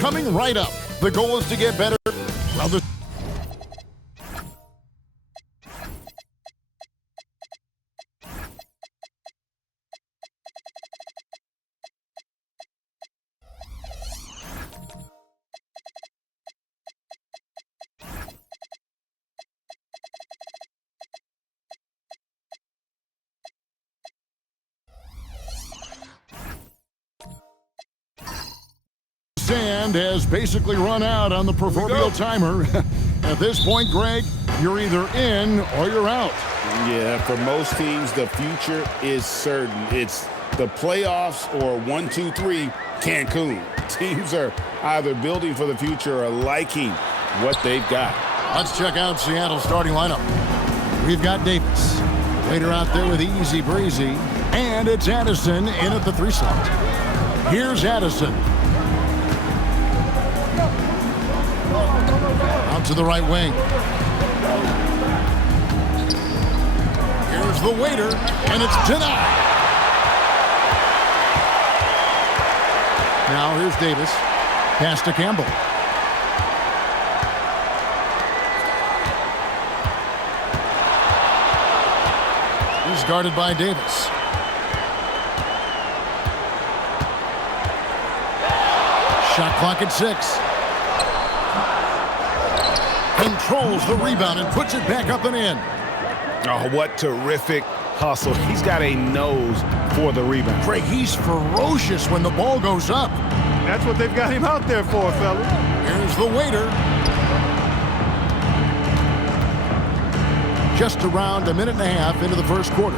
coming right up. The goal is to get better. Well, the sand has basically run out on the proverbial timer. At this point, Greg, you're either in or you're out. Yeah, for most teams, the future is certain. It's the playoffs or 1, 2, 3, Cancun. Teams are either building for the future or liking what they've got. Let's check out Seattle's starting lineup. We've got Davis. Later out there with Easy Breezy. And it's Addison in at the 3 slot. Here's Addison. Out to the right wing. Here's the waiter, and it's denied. Now here's Davis. Pass to Campbell. He's guarded by Davis. Shot clock at 6. Controls the rebound and puts it back up and in. Oh, what terrific hustle. He's got a nose for the rebound. Craig, he's ferocious when the ball goes up. That's what they've got him out there for, fella. Here's the waiter. Just around a minute and a half into the first quarter.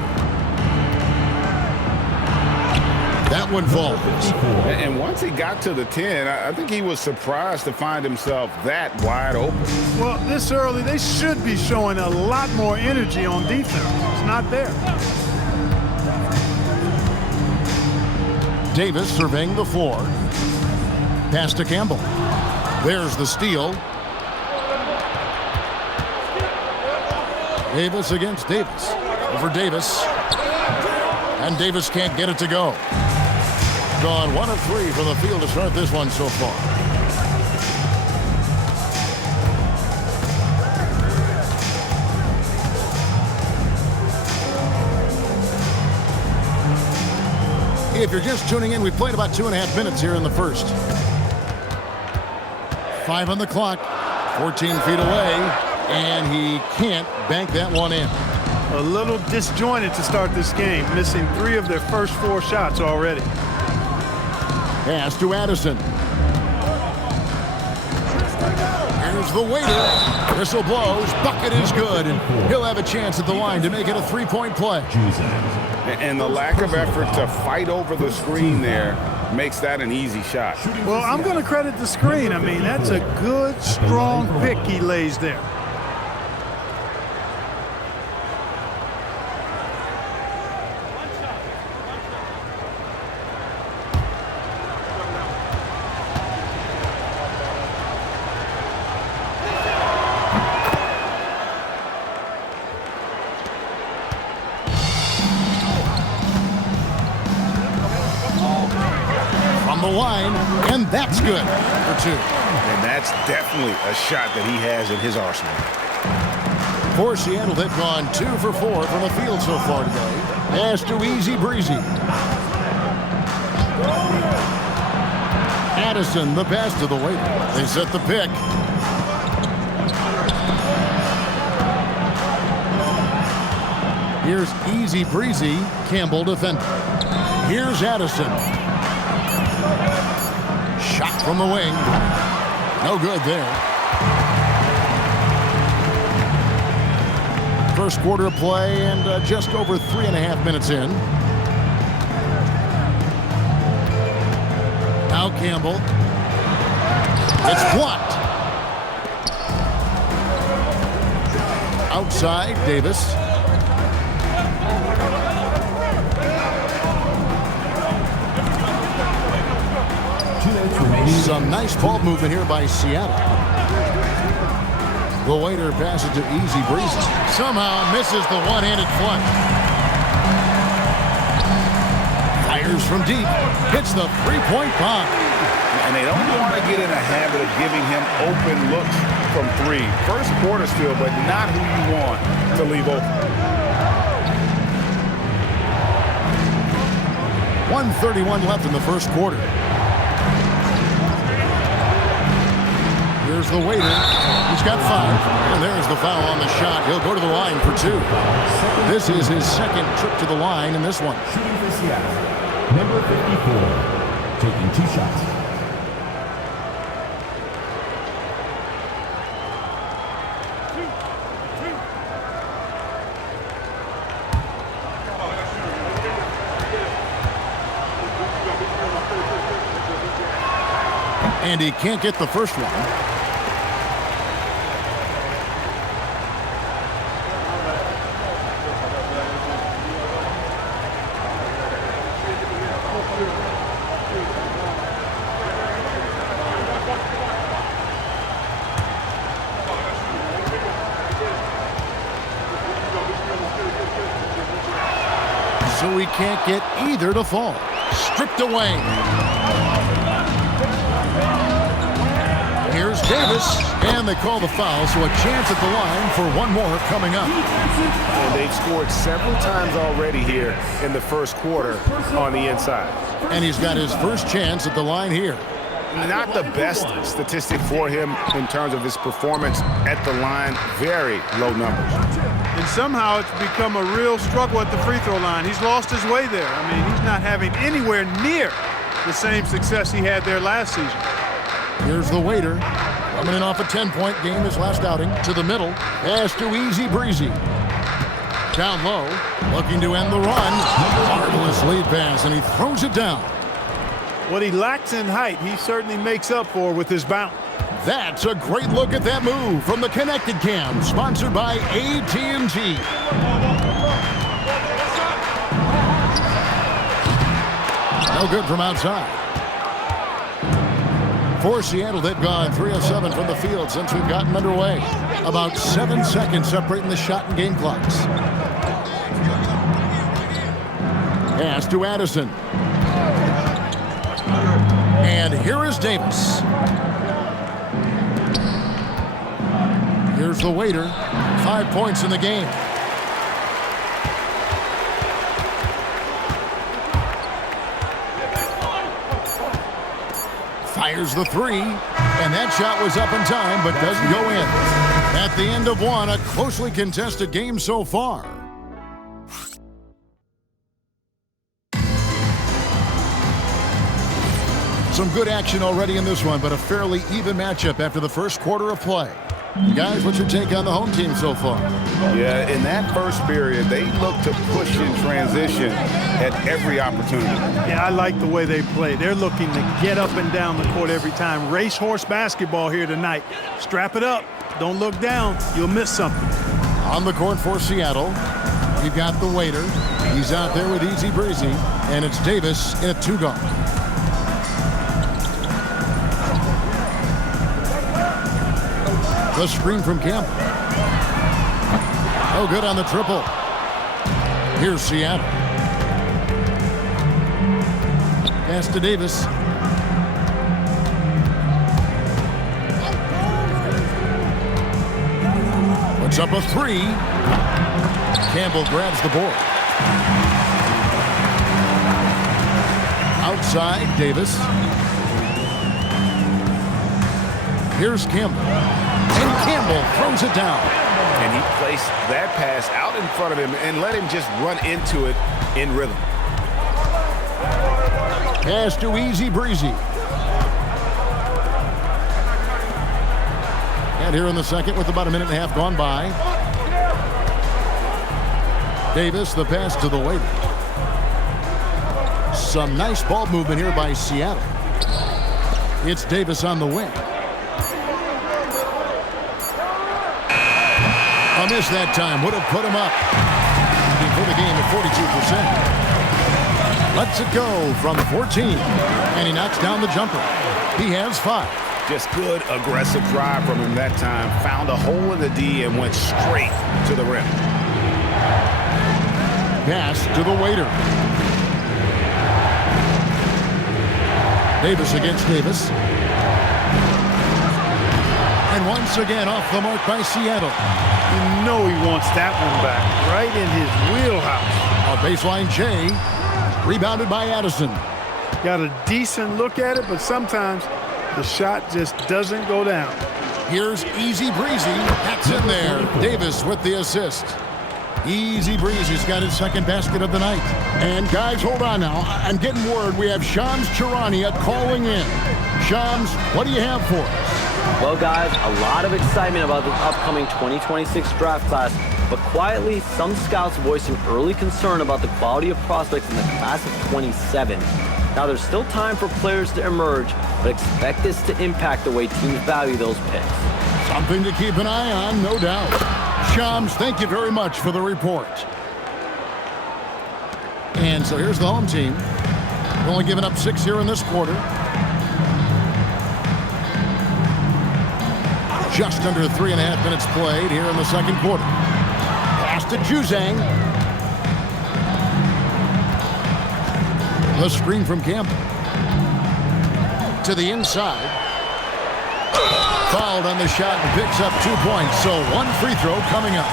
That one falls. And once he got to the 10, I think he was surprised to find himself that wide open. Well, this early, they should be showing a lot more energy on defense. It's not there. Davis surveying the floor. Pass to Campbell. There's the steal. Davis against Davis. Over Davis. And Davis can't get it to go. Gone 1 of 3 from the field to start this one so far. If you're just tuning in, we played about 2.5 minutes here in the first. 5 on the clock, 14 feet away, and he can't bank that one in. A little disjointed to start this game, missing 3 of their first 4 shots already. Pass to Addison. Here's the waiter. Whistle blows. Bucket is good. And he'll have a chance at the line to make it a 3-point play. And the lack of effort to fight over the screen there makes that an easy shot. Well, I'm going to credit the screen. I mean, that's a good, strong pick he lays there. The line, and that's good for 2. And that's definitely a shot that he has in his arsenal. For Seattle, they've gone 2 for 4 from the field so far today. Pass to Easy Breezy. Addison, the pass to the waiter. They set the pick. Here's Easy Breezy. Campbell defending. Here's Addison. Shot from the wing. No good there. First quarter of play and just over 3.5 minutes in. Now Campbell. It's blocked. Outside, Davis. Some nice ball movement here by Seattle. The waiter passes to Easy Breezy. Somehow misses the one-handed flush. Fires from deep. Hits the 3-point bomb. and they don't want to get in a habit of giving him open looks from three. First quarter still, but not who you want to leave open. 1:31 left in the first quarter. Here's the waiter. He's got 5. And there's the foul on the shot. He'll go to the line for 2. This is his second trip to the line in this one. Shooting for Seattle, number 54, taking 2 shots. And he can't get the first one. So he can't get either to fall. Stripped away. Here's Davis, and they call the foul, so a chance at the line for one more coming up. And they've scored several times already here in the first quarter on the inside. And he's got his first chance at the line here. Not the best statistic for him in terms of his performance at the line. Very low numbers. And somehow it's become a real struggle at the free throw line. He's lost his way there. I mean, he's not having anywhere near the same success he had there last season. Here's the waiter. Coming in off a 10-point game his last outing. To the middle. Pass to Easy Breezy. Down low. Looking to end the run. Marvelous lead pass, and he throws it down. What he lacks in height, he certainly makes up for with his bounce. That's a great look at that move from the Connected Cam, sponsored by AT&T. No good from outside. For Seattle, they've gone 3 of 7 from the field since we've gotten underway. About 7 seconds separating the shot and game clocks. Pass to Addison. And here is Davis. Here's the waiter. 5 points in the game. Fires the 3, and that shot was up in time, but doesn't go in. At the end of one, a closely contested game so far. Some good action already in this one, but a fairly even matchup after the first quarter of play. Guys, what's your take on the home team so far? Yeah, in that first period, they looked to push in transition at every opportunity. Yeah, I like the way they play. They're looking to get up and down the court every time. Racehorse basketball here tonight. Strap it up. Don't look down. You'll miss something. On the court for Seattle, you've got the waiter. He's out there with Easy Breezy, and it's Davis in a 2-guard. The screen from Campbell. Oh, good on the triple. Here's Seattle. Pass to Davis. Puts up a 3. Campbell grabs the board. Outside, Davis. Here's Campbell. And Campbell throws it down. And he placed that pass out in front of him and let him just run into it in rhythm. Pass to Easy Breezy. And here in the second with about a minute and a half gone by. Davis, the pass to the waiter. Some nice ball movement here by Seattle. It's Davis on the wing. A miss that time would have put him up. For the game at 42%. Lets it go from 14. And he knocks down the jumper. He has 5. Just good aggressive drive from him that time. Found a hole in the D and went straight to the rim. Pass to the waiter. Davis against Davis. And once again off the mark by Seattle. You know he wants that one back, right in his wheelhouse. A baseline J, rebounded by Addison. Got a decent look at it, but sometimes the shot just doesn't go down. Here's Easy Breezy. That's in there. Davis with the assist. Easy Breezy's got his second basket of the night. And guys, hold on now. I'm getting word we have Shams Charania calling in. Shams, what do you have for us? Well, guys, a lot of excitement about the upcoming 2026 draft class, but quietly, some scouts voicing early concern about the quality of prospects in the class of 27. Now, there's still time for players to emerge, but expect this to impact the way teams value those picks. Something to keep an eye on, no doubt. Shams, thank you very much for the report. And so here's the home team. Only giving up 6 here in this quarter. Just under 3.5 minutes played here in the second quarter. Pass to Juzang. The screen from Campbell. To the inside. Fouled on the shot and picks up 2 points. So one free throw coming up.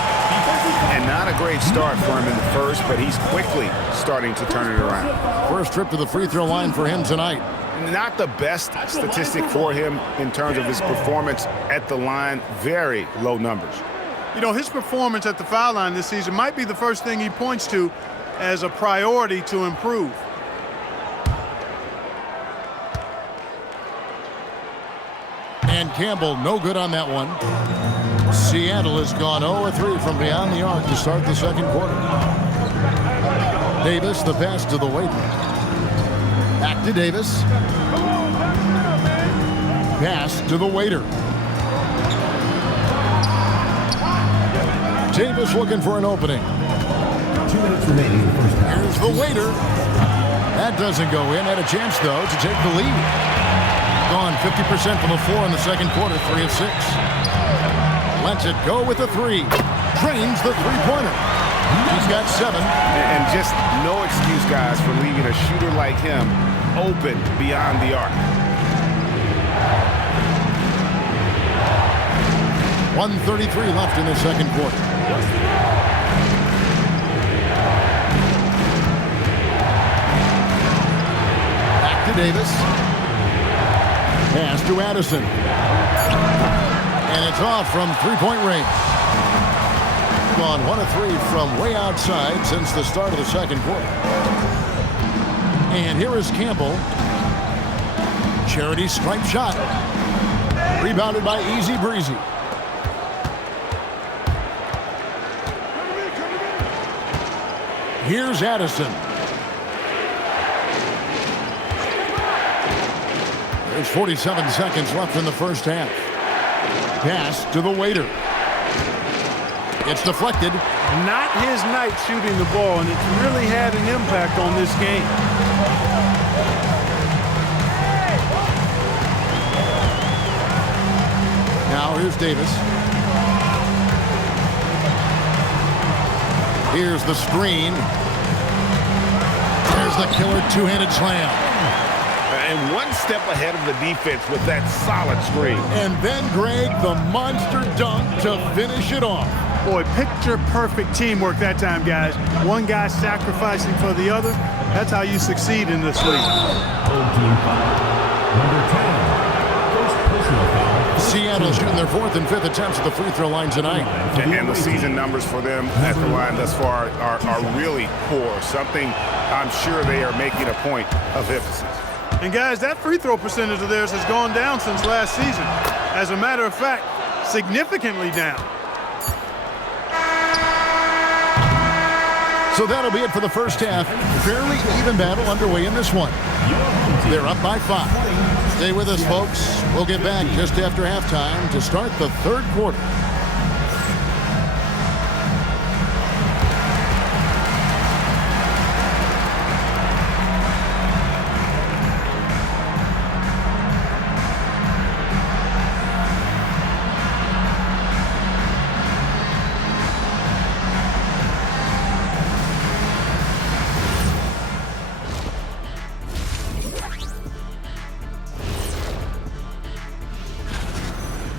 And not a great start for him in the first, but he's quickly starting to turn it around. First trip to the free throw line for him tonight. Not the best statistic for him in terms of his performance at the line. Very low numbers. You know, his performance at the foul line this season might be the first thing he points to as a priority to improve. And Campbell, no good on that one. Seattle has gone 0-3 from beyond the arc to start the second quarter. Davis, the pass to the waiter. Back to Davis. Pass to the waiter. Davis looking for an opening. 2 minutes remaining in the first half. Here's the waiter. That doesn't go in. Had a chance, though, to take the lead. Gone 50% from the floor in the second quarter, 3 of 6. Lets it go with a 3. Drains the three-pointer. He's got 7. And just no excuse, guys, for leaving a shooter like him open beyond the arc. 1:33 left in the second quarter. Back to Davis. Pass to Addison. And it's off from three-point range. Gone 1 of 3 from way outside since the start of the second quarter. And here is Campbell. Charity stripe shot. Rebounded by Easy Breezy. Here's Addison. There's 47 seconds left in the first half. Pass to the waiter. It's deflected. Not his night shooting the ball, and it's really had an impact on this game. Now here's Davis. Here's the screen. There's the killer two-handed slam. And one step ahead of the defense with that solid screen. And then, Greg, the monster dunk to finish it off. Boy, picture-perfect teamwork that time, guys. One guy sacrificing for the other. That's how you succeed in this league. Home team foul. Number 10. First personal foul. Seattle shooting their 4th and 5th attempts at the free throw line tonight. And the season numbers for them at the line thus far are really poor. Something I'm sure they are making a point of emphasis. And guys, that free throw percentage of theirs has gone down since last season. As a matter of fact, significantly down. So that'll be it for the first half. Fairly even battle underway in this one. They're up by 5. Stay with us, folks. We'll get back just after halftime to start the third quarter.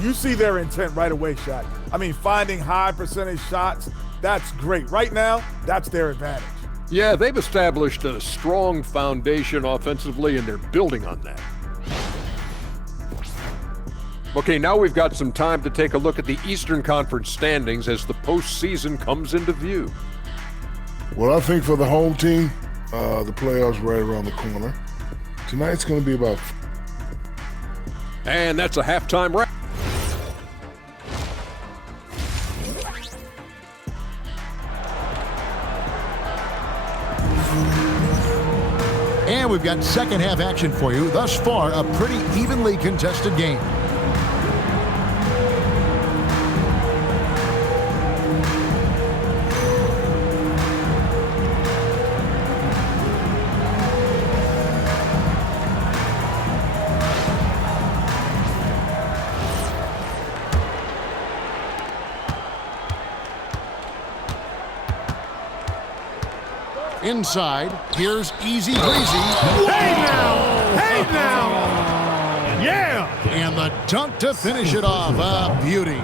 You see their intent right away, Shaq. I mean, finding high percentage shots, that's great. Right now, that's their advantage. Yeah, they've established a strong foundation offensively, and they're building on that. Okay, now we've got some time to take a look at the Eastern Conference standings as the postseason comes into view. Well, I think for the home team, the playoffs right around the corner. Tonight's going to be about... And that's a halftime wrap. And we've got second half action for you. Thus far, a pretty evenly contested game. Inside, here's easy breezy. Hey now! Hey now! Yeah! And the dunk to finish it off. A beauty.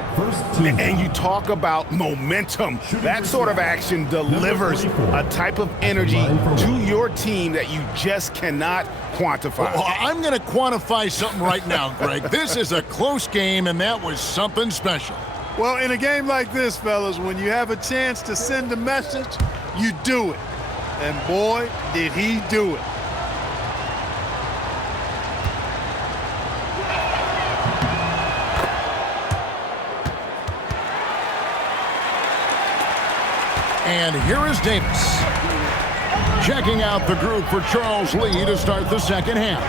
And you talk about momentum. That sort of action delivers a type of energy to your team that you just cannot quantify. Well, I'm going to quantify something right now, Greg. This is a close game, and that was something special. Well, in a game like this, fellas, when you have a chance to send a message, you do it. And boy, did he do it. And here is Davis. Checking out the group for Charles Lee to start the second half.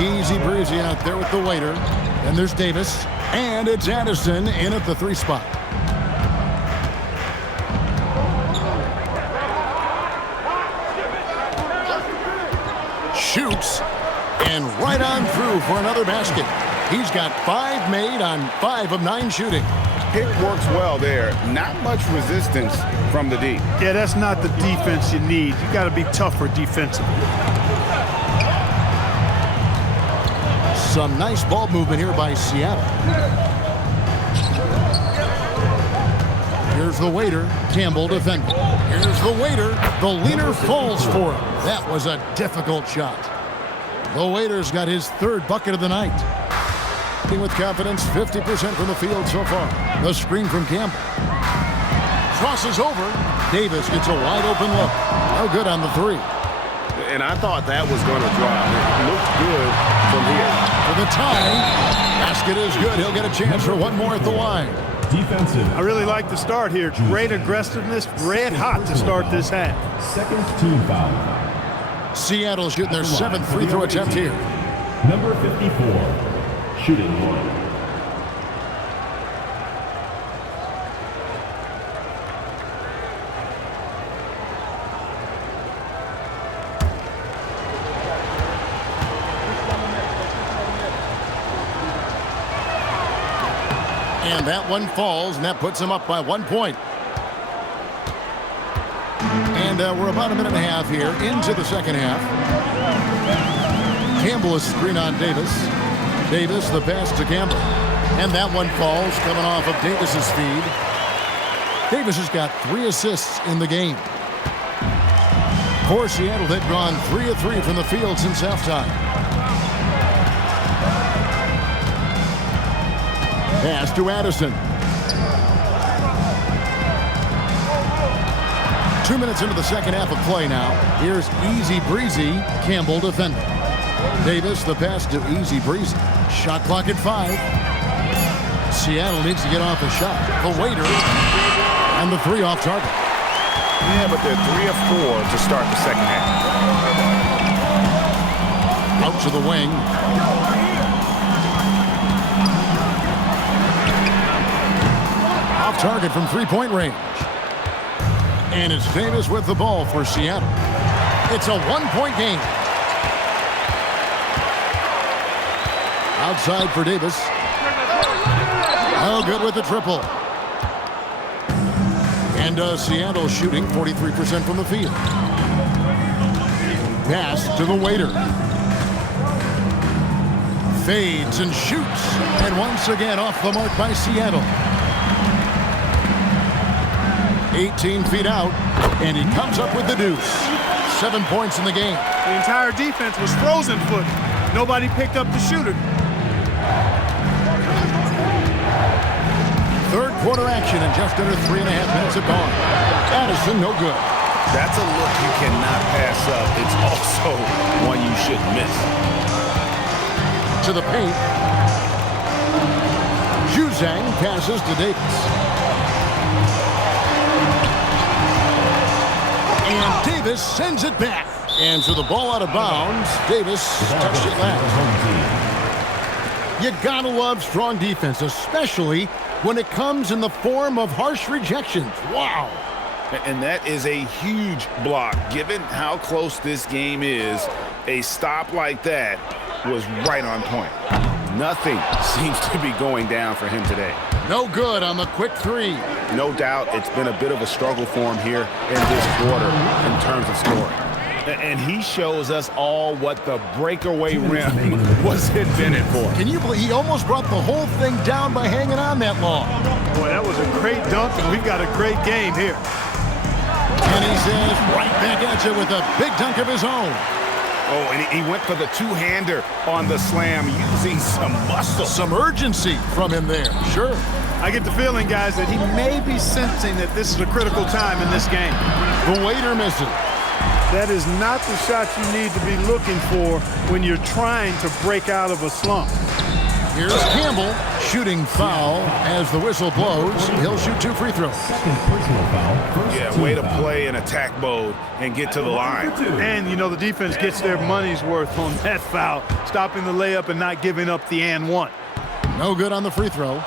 Easy breezy out there with the waiter. And there's Davis. And it's Addison in at the 3 spot. Shoots, and right on through for another basket. He's got 5 made on 5 of 9 shooting. Pick works well there. Not much resistance from the D. Yeah, that's not the defense you need. You got to be tougher defensively. Some nice ball movement here by Seattle. Here's the waiter, Campbell defending. Here's the waiter, the leader falls for him. That was a difficult shot. The waiter's got his 3rd bucket of the night. With confidence, 50% from the field so far. The screen from Campbell. Crosses over. Davis gets a wide open look. No good on the 3. And I thought that was going to drop. It looked good from here. For the tie. Basket is good. He'll get a chance for one more at the line. Defensive. I really like the start here. Great aggressiveness, red hot to start this half. Second team foul. Seattle shooting their 7th free throw attempt here. Number 54. Shooting 1. And that one falls, and that puts him up by 1 point. And we're about a minute and a half here into the second half. Campbell is screen on Davis. Davis, the pass to Campbell. And that one falls, coming off of Davis's feed. Davis has got 3 assists in the game. For Seattle, they've gone 3 of 3 from the field since halftime. Pass to Addison. 2 minutes into the second half of play now. Here's Easy Breezy, Campbell defending. Davis, the pass to Easy Breezy. Shot clock at 5. Seattle needs to get off a shot. The waiter, and the 3 off target. Yeah, but they're 3 of 4 to start the second half. Out to the wing. Off target from 3-point range. And it's Davis with the ball for Seattle. It's a 1-point game. Outside for Davis. Oh, good with the triple. And Seattle shooting 43% from the field. Pass to the waiter. Fades and shoots. And once again off the mark by Seattle. 18 feet out, and he comes up with the deuce. 7 points in the game. The entire defense was frozen foot. Nobody picked up the shooter. Third quarter action and just under 3.5 minutes have gone. Addison, no good. That's a look you cannot pass up. It's also one you shouldn't miss. To the paint. Juzang passes to Davis. And Davis sends it back. And so the ball out of bounds. Davis touched it last. You gotta love strong defense, especially when it comes in the form of harsh rejections. Wow. And that is a huge block. Given how close this game is, a stop like that was right on point. Nothing seems to be going down for him today. No good on the quick three. No doubt it's been a bit of a struggle for him here in this quarter in terms of scoring. And he shows us all what the breakaway rim was invented for. Can you believe he almost brought the whole thing down by hanging on that long? Boy, that was a great dunk, and we've got a great game here. And he says right back at you with a big dunk of his own. Oh, and he went for the two-hander on the slam using some muscle. Some urgency from him there, sure. I get the feeling, guys, that he may be sensing that this is a critical time in this game. The waiter misses. That is not the shot you need to be looking for when you're trying to break out of a slump. Here's Campbell shooting foul as the whistle blows. He'll shoot 2 free throws. Yeah, way to play in attack mode and get to the line. And, you know, the defense gets their money's worth on that foul, stopping the layup and not giving up the and one. No good on the free throw.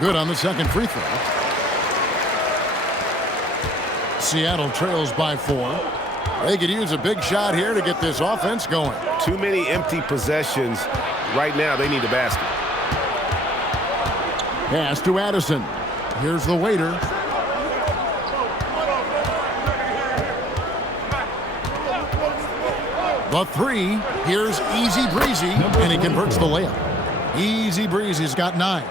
Good on the second free throw. Seattle trails by 4. They could use a big shot here to get this offense going. Too many empty possessions. Right now, they need a basket. Pass to Addison. Here's the waiter. The three. Here's Easy Breezy, and he converts the layup. Easy Breezy's got 9.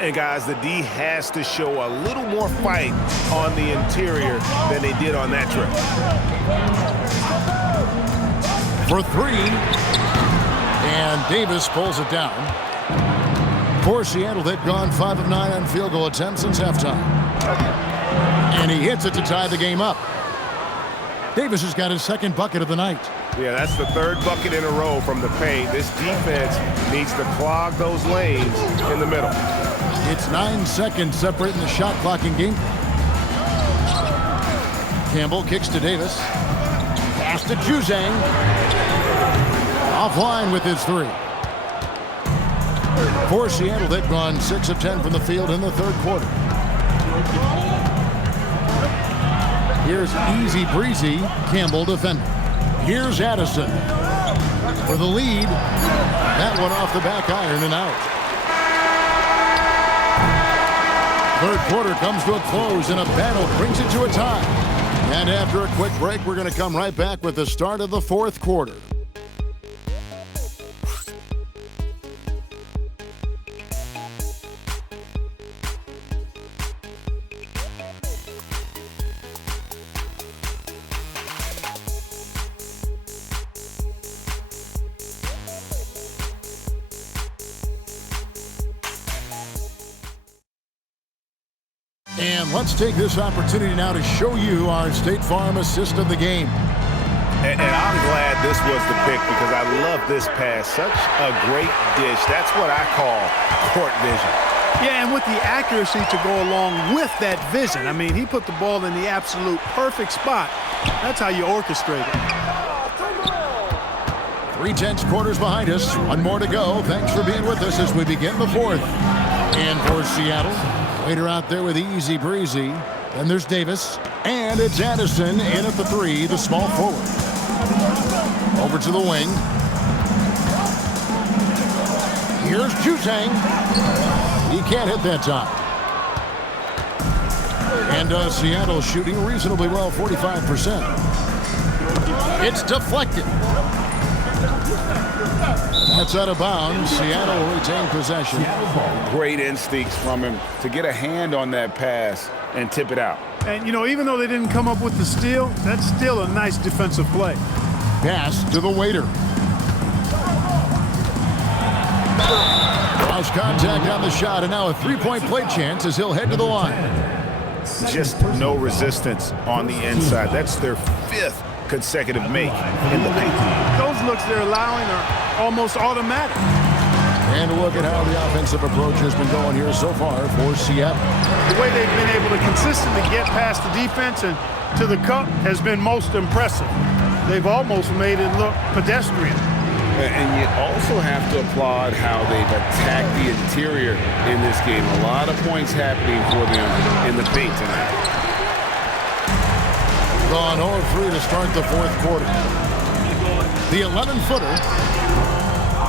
And guys, the D has to show a little more fight on the interior than they did on that trip. For 3. And Davis pulls it down. For Seattle, they've gone 5 of 9 on field goal attempts since halftime. And he hits it to tie the game up. Davis has got his second bucket of the night. Yeah, that's the third bucket in a row from the paint. This defense needs to clog those lanes in the middle. It's 9 seconds separating the shot clock in game. Campbell kicks to Davis. Pass to Juzang. Offline with his 3. For Seattle, they've gone 6 of 10 from the field in the third quarter. Here's Easy Breezy. Campbell defending. Here's Addison for the lead. That one off the back iron and out. Third quarter comes to a close, and a battle brings it to a tie. And after a quick break, we're going to come right back with the start of the fourth quarter. And let's take this opportunity now to show you our State Farm assist of the game. And I'm glad this was the pick because I love this pass. Such a great dish. That's what I call court vision. Yeah, and with the accuracy to go along with that vision. I mean, he put the ball in the absolute perfect spot. That's how you orchestrate it. 3 tenths quarters behind us. 1 more to go. Thanks for being with us as we begin the fourth. And for Seattle, later out there with Easy Breezy. Then there's Davis. And it's Addison in at the 3, the small forward. Over to the wing. Here's Juzang. He can't hit that time. And Seattle shooting reasonably well, 45%. It's deflected. That's out of bounds. Seattle will retain possession. Great instincts from him to get a hand on that pass and tip it out. And, you know, even though they didn't come up with the steal, that's still a nice defensive play. Pass to the waiter. Cross contact on the shot, and now a three-point play chance as he'll head to the line. Just no resistance on the inside. That's their 5th consecutive make in the paint. Those looks they're allowing are almost automatic. And look at how the offensive approach has been going here so far for Seattle. The way they've been able to consistently get past the defense and to the cup has been most impressive. They've almost made it look pedestrian. And you also have to applaud how they've attacked the interior in this game. A lot of points happening for them in the paint tonight. Gone 0-3 to start the fourth quarter. The 11-footer.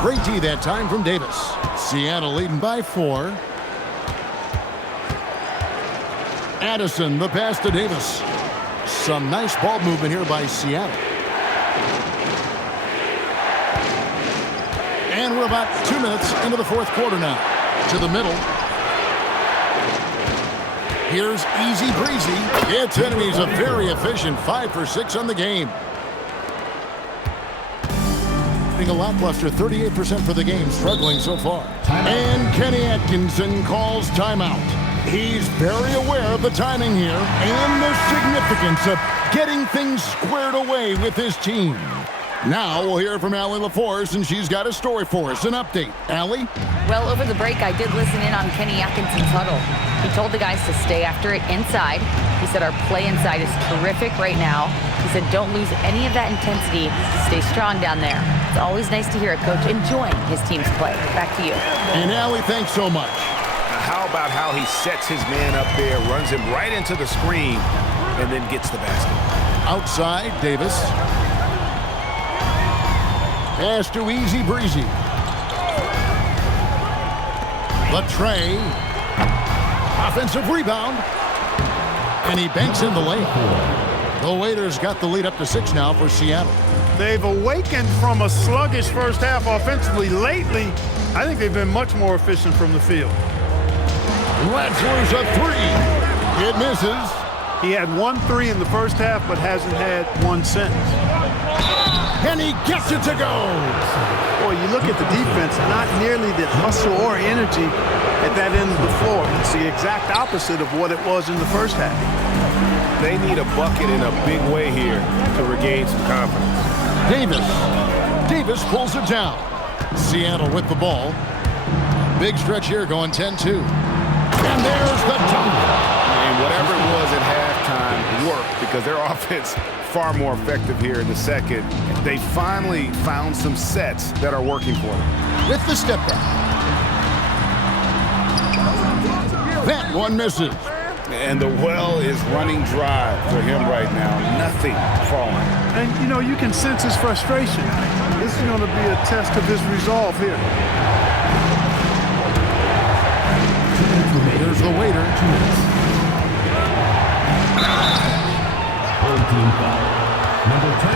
Great D that time from Davis. Seattle leading by 4. Addison, the pass to Davis. Some nice ball movement here by Seattle. And we're about 2 minutes into the fourth quarter now. To the middle. Here's easy breezy. It's enemies a very efficient 5 for 6 on the game. A lackluster 38% for the game, struggling so far. And Kenny Atkinson calls timeout. He's very aware of the timing here and the significance of getting things squared away with his team. Now we'll hear from Allie LaForce, and she's got a story for us, an update. Allie? Well, over the break, I did listen in on Kenny Atkinson's huddle. He told the guys to stay after it inside. He said our play inside is terrific right now. He said don't lose any of that intensity. Stay strong down there. It's always nice to hear a coach enjoying his team's play. Back to you. And Allie, thanks so much. How about how he sets his man up there, runs him right into the screen, and then gets the basket. Outside, Davis. Pass to easy breezy. Latrey. Offensive rebound. And he banks in the layup. The Waiters got the lead up to 6 now for Seattle. They've awakened from a sluggish first half offensively. Lately, I think they've been much more efficient from the field. Wetzler's a 3. It misses. He had 1 3 in the first half, but hasn't had 1 since. And he gets it to go. Boy, you look at the defense, not nearly the hustle or energy at that end of the floor. It's the exact opposite of what it was in the first half. They need a bucket in a big way here to regain some confidence. Davis pulls it down. Seattle with the ball. Big stretch here going 10-2. And there's the dunk. And whatever it was at halftime worked because their offense far more effective here in the second. They finally found some sets that are working for them. With the step back. That one misses. And the well is running dry for him right now. Nothing falling. And, you know, you can sense his frustration. This is going to be a test of his resolve here. Here's the Waiter. Third team foul. Number 10.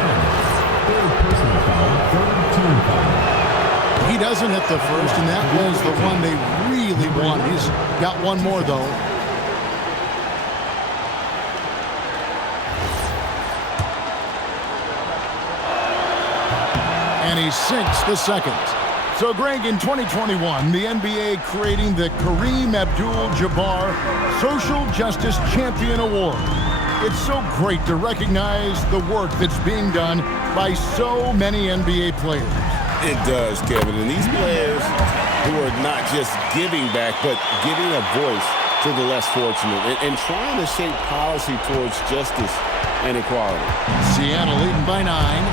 Third personal foul. Third team foul. He doesn't hit the first, and that was the one they really wanted. He's got one more, though. And he sinks the second. So, Greg, in 2021, the NBA creating the Kareem Abdul-Jabbar Social Justice Champion Award. It's so great to recognize the work that's being done by so many NBA players. It does, Kevin. And these players who are not just giving back, but giving a voice to the less fortunate and trying to shape policy towards justice and equality. Seattle leading by 9.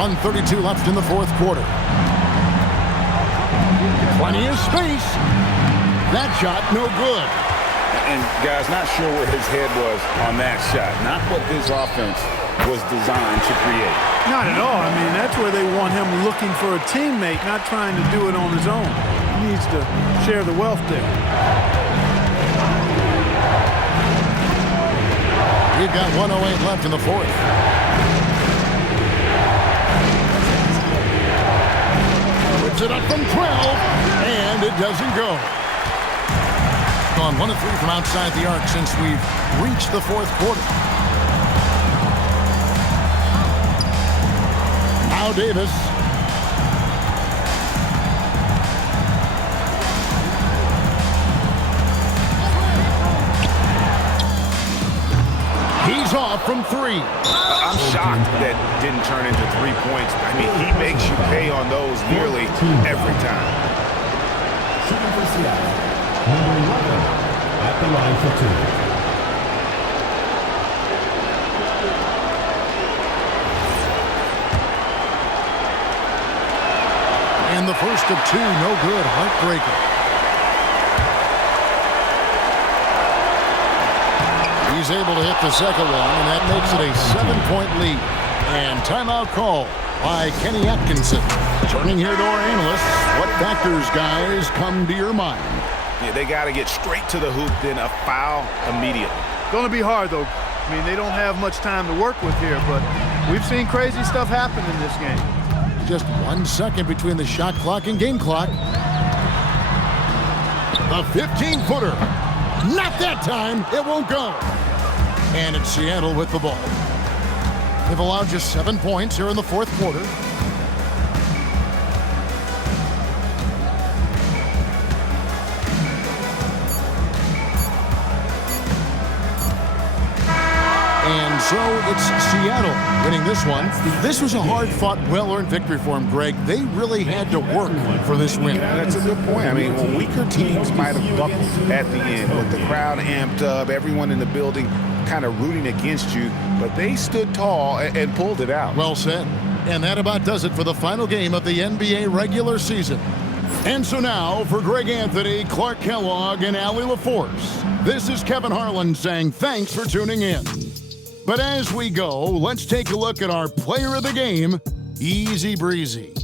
1:32 left in the fourth quarter. Plenty of space. That shot, no good. And, guys, not sure where his head was on that shot. Not what this offense was designed to create. Not at all. I mean, that's where they want him looking for a teammate, not trying to do it on his own. needs to share the wealth there. We've got 1:08 left in the fourth. Puts it up from 12, and it doesn't go. Gone 1 of 3 from outside the arc since we've reached the fourth quarter. Now Davis. He's off from 3. I'm shocked that didn't turn into 3 points. I mean, he makes you pay on those nearly every time. Shooting for Seattle, number 11, at the line for 2. And the first of 2, no good. Heartbreaker. He's able to hit the second one, and that makes it a 7-point lead. And timeout call by Kenny Atkinson. Turning here to our analysts, what factors, guys, come to your mind? Yeah, they got to get straight to the hoop, then a foul immediately. Going to be hard, though. I mean, they don't have much time to work with here, but we've seen crazy stuff happen in this game. Just 1 second between the shot clock and game clock. A 15-footer. Not that time. It won't go. And it's Seattle with the ball. They've allowed just 7 points here in the fourth quarter. And so it's Seattle winning this one. This was a hard-fought, well-earned victory for them, Greg. They really had to work for this win. Yeah, that's a good point. I mean, well, weaker teams might have buckled at the end with the crowd amped up, everyone in the building kind of rooting against you, but they stood tall and pulled it out. Well said. And that about does it for the final game of the NBA regular season. And so now, for Greg Anthony, Clark Kellogg, and Allie LaForce, this is Kevin Harlan saying thanks for tuning in. But as we go, let's take a look at our player of the game, Easy Breezy.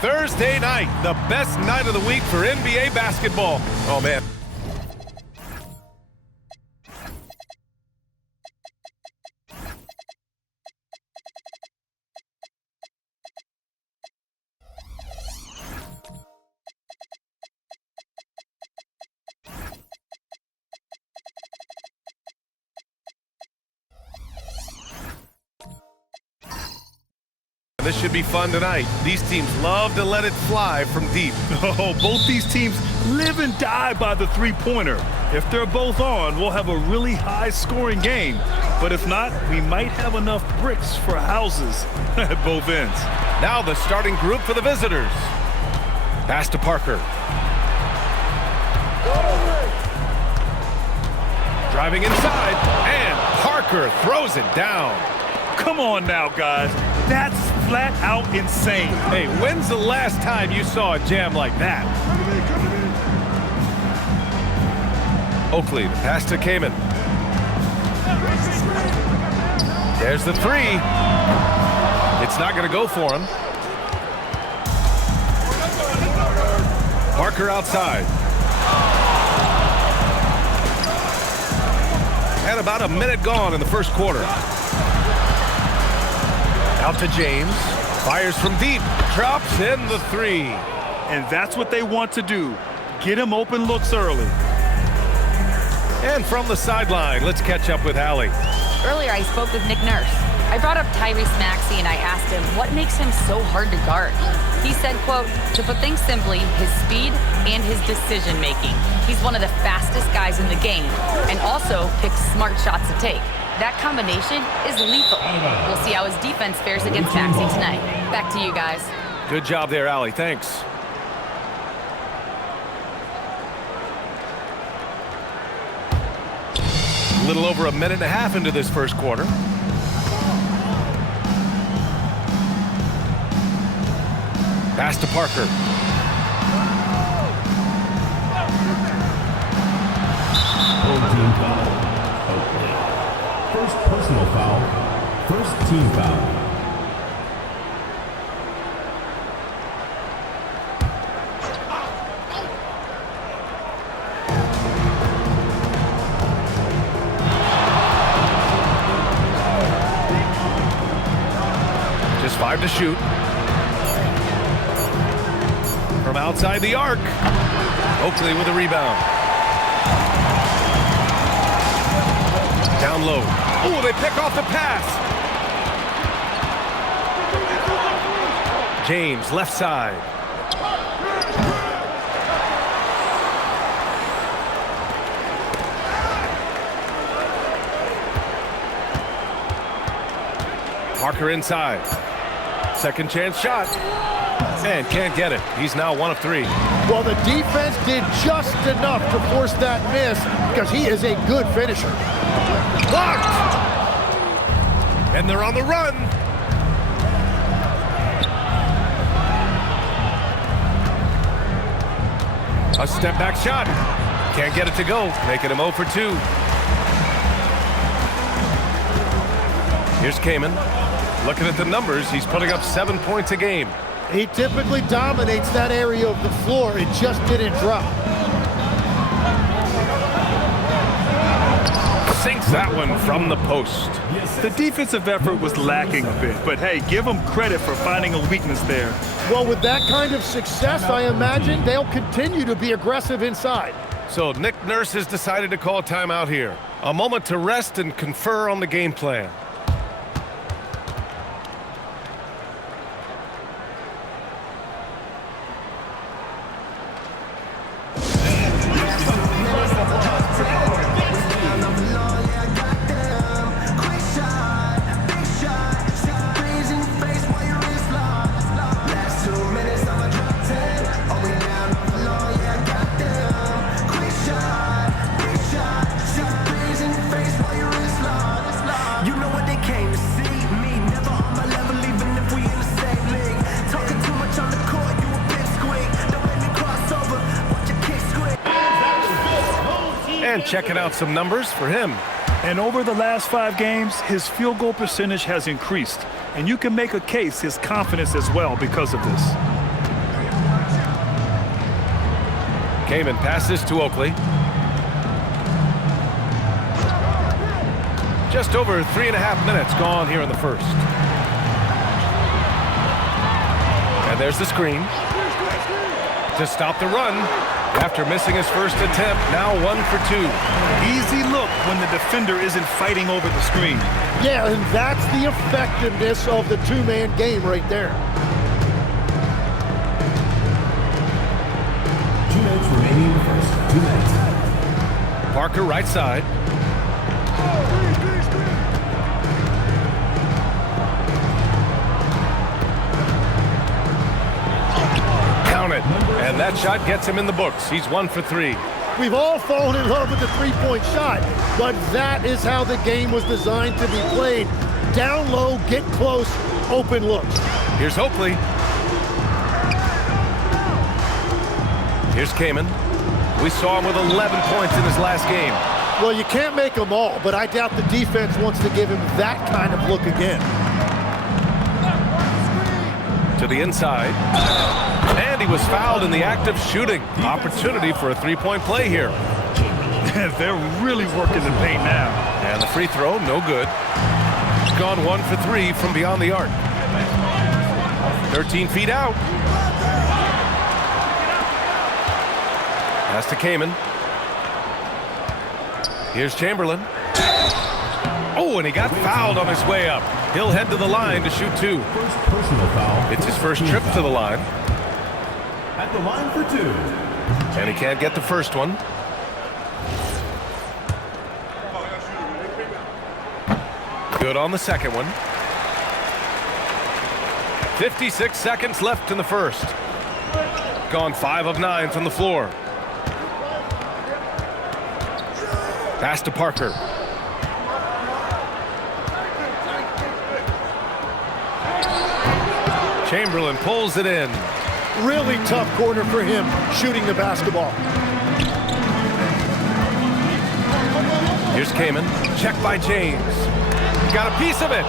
Thursday night, the best night of the week for NBA basketball. Oh, man. this should be fun tonight. These teams love to let it fly from deep. Oh, both these teams live and die by the three-pointer. If they're both on, we'll have a really high-scoring game. But if not, we might have enough bricks for houses at both ends. Now the starting group for the visitors. Pass to Parker. Driving inside, and Parker throws it down. Come on now, guys. That's flat out insane. Hey, when's the last time you saw a jam like that? Oakley, the pass to Kamen. There's the three. It's not going to go for him. Parker outside. And about a minute gone in the first quarter. Out to James. Fires from deep. Drops in the three. And that's what they want to do. Get him open looks early. And from the sideline, let's catch up with Allie. Earlier, I spoke with Nick Nurse. I brought up Tyrese Maxey and I asked him what makes him so hard to guard. He said, quote, to put things simply, his speed and his decision making. He's one of the fastest guys in the game and also picks smart shots to take. That combination is lethal. We'll see how his defense fares against Maxey tonight. Back to you guys. Good job there, Allie. Thanks. A little over a minute and a half into this first quarter. Pass to Parker. Full team foul. Oakley. First personal foul. First team foul. Just 5 to shoot. From outside the arc. Oakley with a rebound. Down low. Oh, they pick off the pass. James, left side. Parker inside. Second chance shot. And can't get it. He's now 1 of 3. Well, the defense did just enough to force that miss because he is a good finisher. Blocked! And they're on the run. A step back shot. Can't get it to go. Making him 0 for 2. Here's Kamen. Looking at the numbers, he's putting up 7 points a game. He typically dominates that area of the floor. It just didn't drop. Sinks that one from the post. The defensive effort was lacking a bit, but hey, give them credit for finding a weakness there. Well, with that kind of success, I imagine they'll continue to be aggressive inside. So Nick Nurse has decided to call timeout here. A moment to rest and confer on the game plan. And checking out some numbers for him. And over the last 5 games, his field goal percentage has increased. And you can make a case his confidence as well because of this. Kamen passes to Oakley. Just over 3.5 minutes gone here in the first. And there's the screen. to stop the run. After missing his first attempt, now 1 for 2. Easy look when the defender isn't fighting over the screen. Yeah, and that's the effectiveness of the two-man game right there. 2 minutes remaining in the first. 2 minutes. Parker right side. Count it. And that shot gets him in the books. He's 1 for 3. We've all fallen in love with the three-point shot, but that is how the game was designed to be played. Down low, get close, open looks. Here's Oakley. Here's Kamen. We saw him with 11 points in his last game. Well, you can't make them all, but I doubt the defense wants to give him that kind of look again. To the inside. And he was fouled in the act of shooting. Opportunity for a three-point play here. They're really working the paint now. And the free throw, no good. He's gone 1 for 3 from beyond the arc. 13 feet out. Pass to Kamen. Here's Chamberlain. Oh, and he got fouled on his way up. He'll head to the line to shoot 2. First personal foul. It's his first trip to the line. At the line for 2. And he can't get the first one. Good on the second one. 56 seconds left in the first. Gone 5 of 9 from the floor. Pass to Parker. Chamberlain pulls it in. Really tough corner for him, shooting the basketball. Here's Kamen. Check by James. Got a piece of it.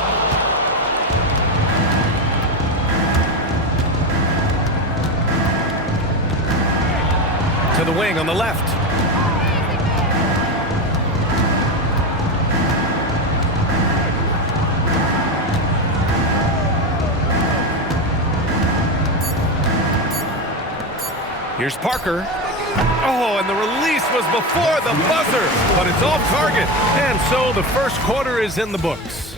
To the wing on the left. Here's Parker. Oh, and the release was before the buzzer, but it's off target. And so the first quarter is in the books.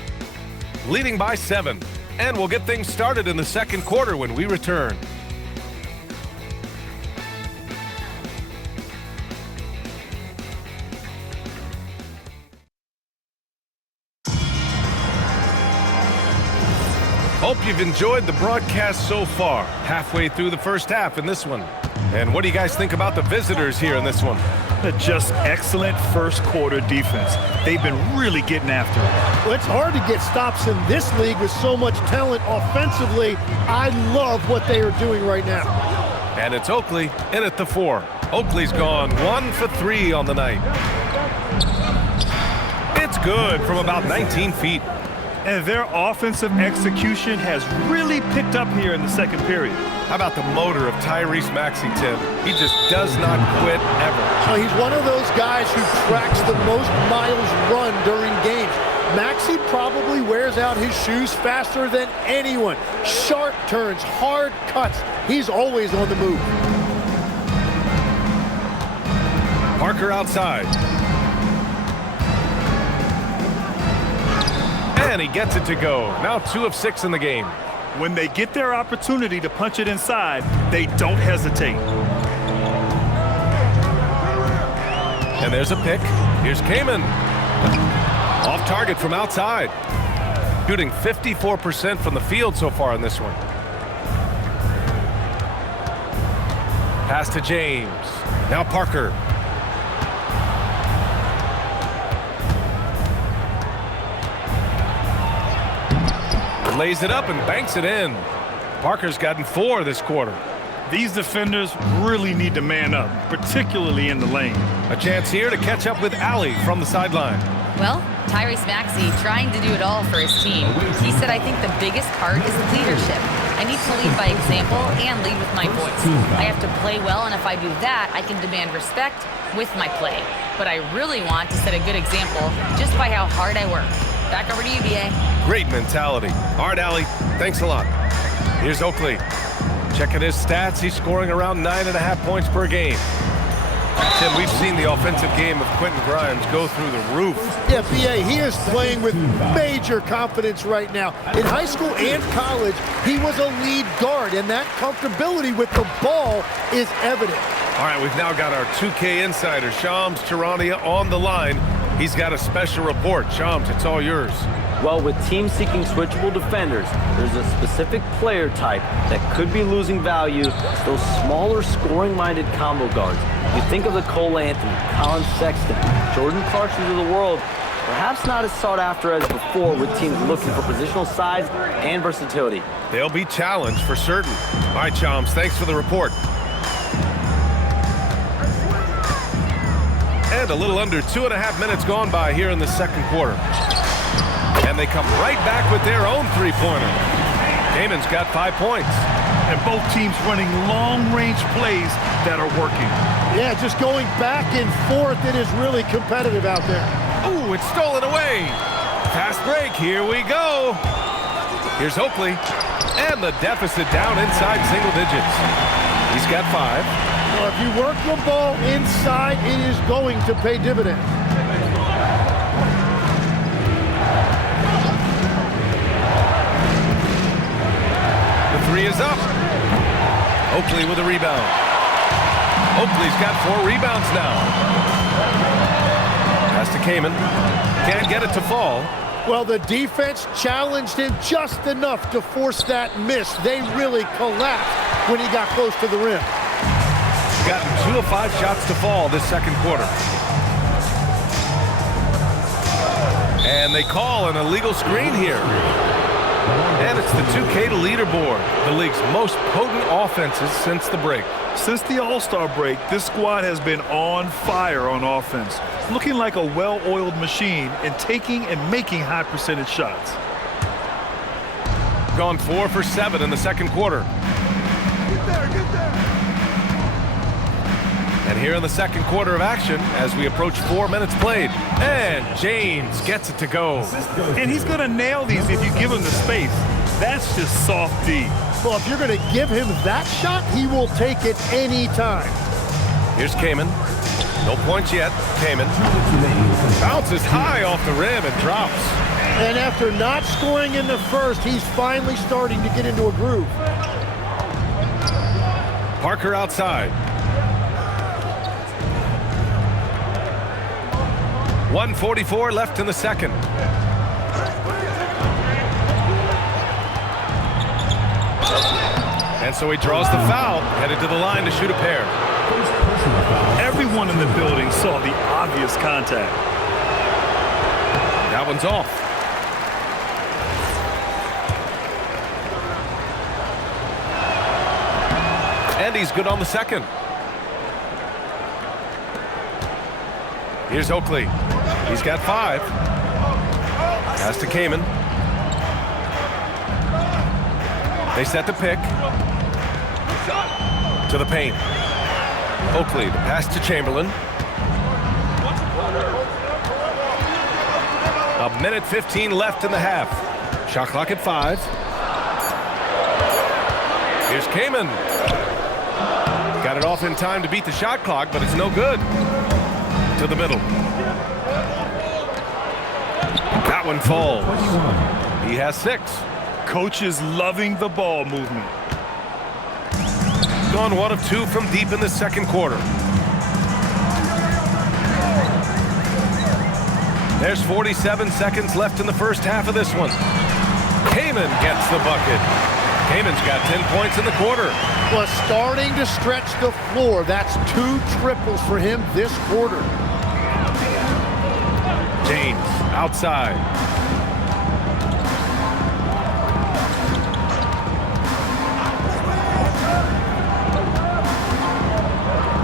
Leading by 7. And we'll get things started in the second quarter when we return. Hope you've enjoyed the broadcast so far. Halfway through the first half in this one. And what do you guys think about the visitors here in this one? Just excellent first quarter defense. They've been really getting after it. Well, it's hard to get stops in this league with so much talent offensively. I love what they are doing right now. And it's Oakley in at the 4. Oakley's gone 1 for 3 on the night. It's good from about 19 feet. And their offensive execution has really picked up here in the second period. How about the motor of Tyrese Maxey, Tim? He just does not quit ever. Well, he's one of those guys who tracks the most miles run during games. Maxey probably wears out his shoes faster than anyone. Sharp turns, hard cuts. He's always on the move. Parker outside. And he gets it to go. Now 2 of 6 in the game. When they get their opportunity to punch it inside, they don't hesitate. And there's a pick. Here's Kamen. Off target from outside. Shooting 54% from the field so far in this one. Pass to James. Now Parker. Lays it up and banks it in. Parker's gotten 4 this quarter. These defenders really need to man up, particularly in the lane. A chance here to catch up with Allie from the sideline. Well, Tyrese Maxey trying to do it all for his team. He said, I think the biggest part is leadership. I need to lead by example and lead with my voice. I have to play well, and if I do that, I can demand respect with my play. But I really want to set a good example just by how hard I work. Back over to UBA. Great mentality. All right, Allie, thanks a lot. Here's Oakley. Checking his stats, he's scoring around 9.5 points per game. Tim, we've seen the offensive game of Quentin Grimes go through the roof. Yeah, BA, he is playing with major confidence right now. In high school and college, he was a lead guard, and that comfortability with the ball is evident. All right, we've now got our 2K insider, Shams Charania, on the line. He's got a special report. Shams, it's all yours. Well, with teams seeking switchable defenders, there's a specific player type that could be losing value. It's those smaller scoring-minded combo guards. You think of the Cole Anthony, Colin Sexton, Jordan Clarksons of the world, perhaps not as sought after as before with teams looking for positional size and versatility. They'll be challenged for certain. All right, Shams, thanks for the report. And a little under 2.5 minutes gone by here in the second quarter. And they come right back with their own three-pointer. Kamin's got 5 points. And both teams running long-range plays that are working. Yeah, just going back and forth, it is really competitive out there. Ooh, it's stolen away. Fast break, here we go. Here's Oakley. And the deficit down inside single digits. He's got 5. Well, if you work the ball inside, it is going to pay dividends. The three is up. Oakley with a rebound. Oakley's got 4 rebounds now. Pass to Kamin. Can't get it to fall. Well, the defense challenged him just enough to force that miss. They really collapsed when he got close to the rim. Gotten 2 of 5 shots to fall this second quarter. And they call an illegal screen here. And it's the 2K leaderboard, the league's most potent offenses since the break. Since the All-Star break, this squad has been on fire on offense, looking like a well-oiled machine and taking and making high percentage shots. Gone 4 for 7 in the second quarter. Get there. And here in the second quarter of action, as we approach 4 minutes played, and James gets it to go. And he's going to nail these if you give him the space. That's just soft D. Well, if you're going to give him that shot, he will take it any time. Here's Kamin. No points yet. Kamin bounces high off the rim and drops. And after not scoring in the first, he's finally starting to get into a groove. Parker outside. 1:44 left in the second. And so he draws the foul, headed to the line to shoot a pair. Everyone in the building saw the obvious contact. That one's off. And he's good on the second. Here's Oakley. He's got 5. Pass to Kamin. They set the pick. To the paint. Oakley, the pass to Chamberlain. 1:15 left in the half. Shot clock at 5. Here's Kamin. Got it off in time to beat the shot clock, but it's no good. To the middle. That one falls. He has 6. Coach is loving the ball movement. Gone 1 of 2 from deep in the second quarter. There's 47 seconds left in the first half of this one. Kamin gets the bucket. Kamin's got 10 points in the quarter. Well, starting to stretch the floor. That's 2 triples for him this quarter. James outside.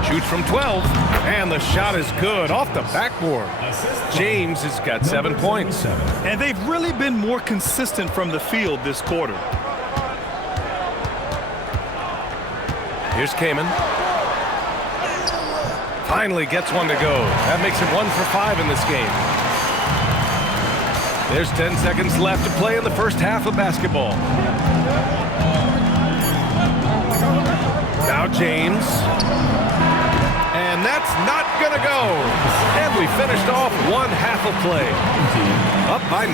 Shoots from 12, and the shot is good off the backboard. James has got 7 points. And they've really been more consistent from the field this quarter. Here's Kamin. Finally gets one to go. That makes him 1 for 5 in this game. There's 10 seconds left to play in the first half of basketball. Now James. And that's not going to go. And we finished off one half of play. Up by 9.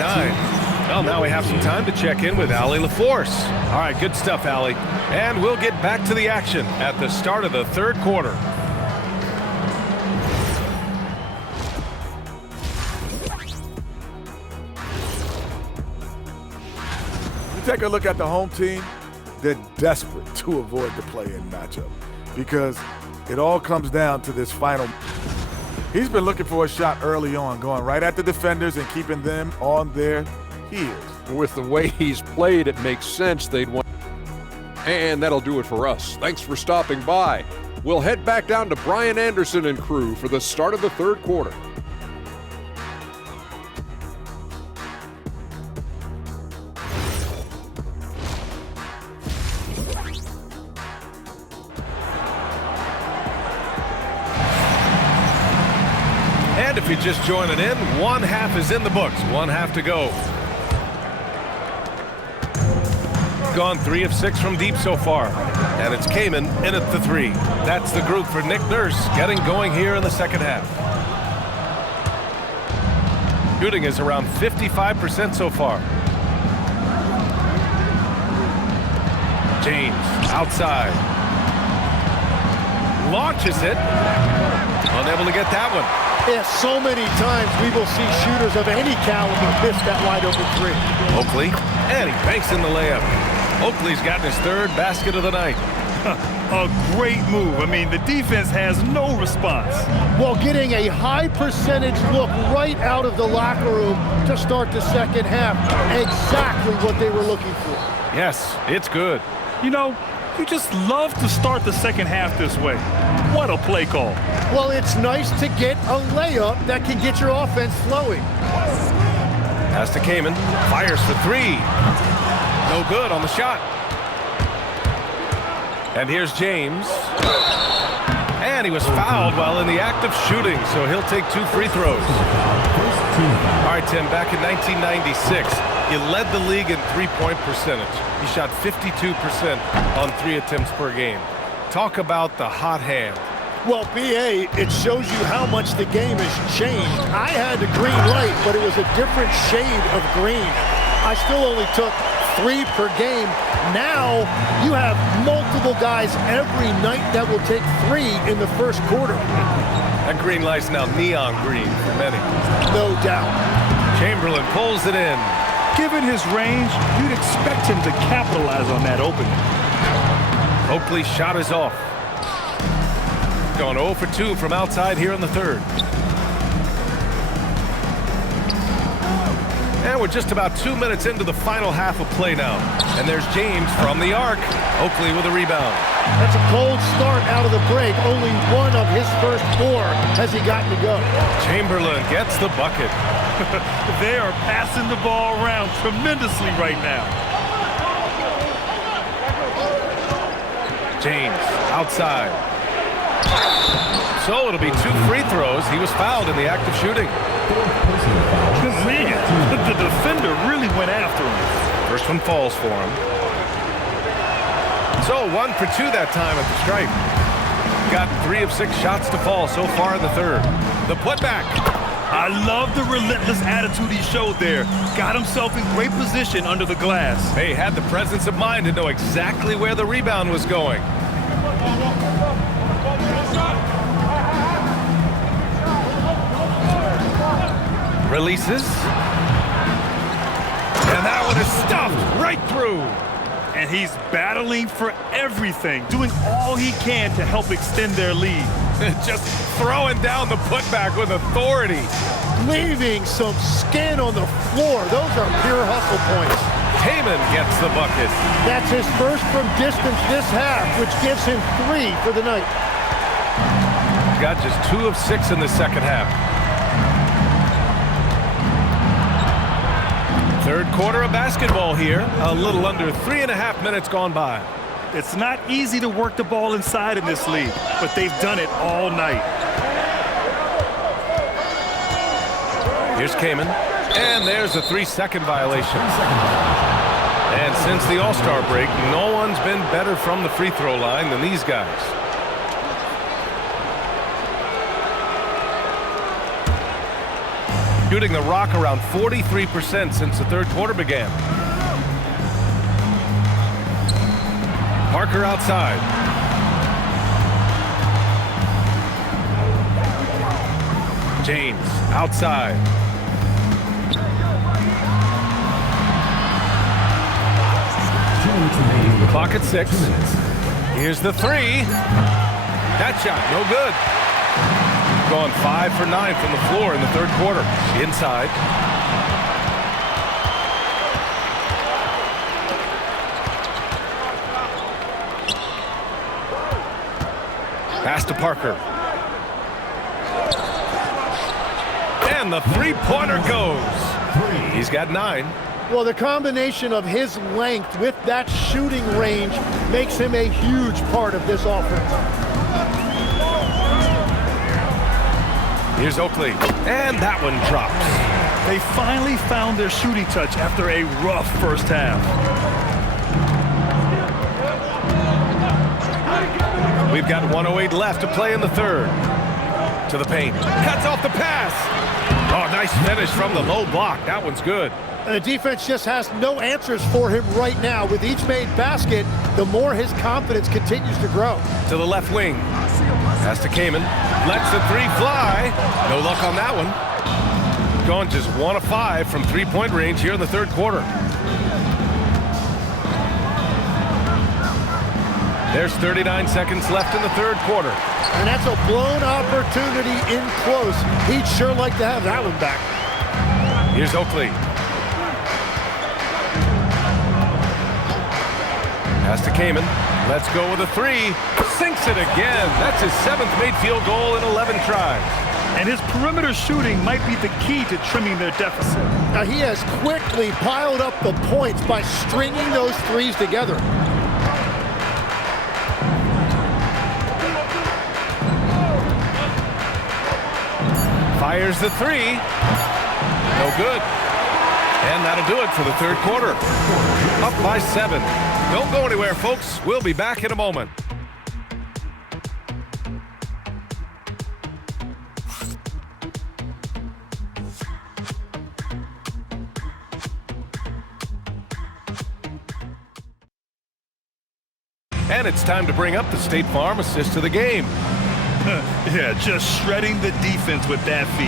Well, now we have some time to check in with Allie LaForce. All right, good stuff, Allie. And we'll get back to the action at the start of the third quarter. Take a look at the home team. They're desperate to avoid the play-in matchup because it all comes down to this final. He's been looking for a shot early on, going right at the defenders and keeping them on their heels. With the way he's played, it makes sense they'd want. And that'll do it for us. Thanks for stopping by. We'll head back down to Brian Anderson and crew for the start of the third quarter. And if you're just joining in, one half is in the books. One half to go. Gone 3 of 6 from deep so far. And it's Kamen in at the 3. That's the group for Nick Nurse getting going here in the second half. Shooting is around 55% so far. James outside. Launches it. Unable to get that one. Yeah, so many times we will see shooters of any caliber miss that wide open 3. Oakley, and he banks in the layup. Oakley's gotten his third basket of the night. A great move. I mean, the defense has no response. While getting a high percentage look right out of the locker room to start the second half. Exactly what they were looking for. Yes, it's good. You know, you just love to start the second half this way. What a play call. Well, it's nice to get a layup that can get your offense flowing. Pass to Kamen. Fires for 3. No good on the shot. And here's James. And he was fouled while in the act of shooting, so he'll take 2 free throws. All right, Tim, back in 1996, he led the league in three-point percentage. He shot 52% on 3 attempts per game. Talk about the hot hand. Well, BA, it shows you how much the game has changed. I had the green light, but it was a different shade of green. I still only took 3 per game. Now you have multiple guys every night that will take 3 in the first quarter. That green light's now neon green for many. No doubt. Chamberlain pulls it in. Given his range, you'd expect him to capitalize on that opening. Oakley's shot is off. Going 0 for 2 from outside here in the third. And we're just about 2 minutes into the final half of play now. And there's James from the arc. Oakley with a rebound. That's a cold start out of the break. Only 1 of his first 4 has he gotten to go. Chamberlain gets the bucket. They are passing the ball around tremendously right now. James outside. So it'll be 2 free throws. He was fouled in the act of shooting. Man, the defender really went after him. First one falls for him. So 1 for 2 that time at the stripe. Got 3 of 6 shots to fall so far in the third. The putback. I love the relentless attitude he showed there. Got himself in great position under the glass. He had the presence of mind to know exactly where the rebound was going. Releases. And that one is stuffed right through. And he's battling for everything, doing all he can to help extend their lead. Just throwing down the putback with authority. Leaving some skin on the floor. Those are pure hustle points. Kamen gets the bucket. That's his first from distance this half, which gives him 3 for the night. Got just 2 of 6 in the second half. Third quarter of basketball here. A little under 3.5 minutes gone by. It's not easy to work the ball inside in this league, but they've done it all night. Here's Kamen. And there's a 3-second violation. And since the All-Star break, no one's been better from the free throw line than these guys. Shooting the rock around 43% since the third quarter began. Parker outside. James outside. Clock at 6. Here's the three. That shot, no good. Gone 5 for 9 from the floor in the third quarter. Inside. Pass to Parker. And the three-pointer goes. He's got 9. Well, the combination of his length with that shooting range makes him a huge part of this offense. Here's Oakley, and that one drops. They finally found their shooting touch after a rough first half. We've got 1:08 left to play in the third. To the paint. Cuts off the pass. Oh, nice finish from the low block. That one's good. And the defense just has no answers for him right now. With each made basket, the more his confidence continues to grow. To the left wing. Pass to Kamen. Lets the three fly. No luck on that one. Gone just 1 of 5 from three-point range here in the third quarter. There's 39 seconds left in the third quarter. And that's a blown opportunity in close. He'd sure like to have that one back. Here's Oakley. Pass to Kamen. Let's go with a three. Sinks it again. That's his 7th made field goal in 11 tries. And his perimeter shooting might be the key to trimming their deficit. Now he has quickly piled up the points by stringing those threes together. Fires the three. No good. And that'll do it for the third quarter. Up by 7. Don't go anywhere, folks. We'll be back in a moment. And it's time to bring up the State Farm assist to the game. Yeah, just shredding the defense with that feed.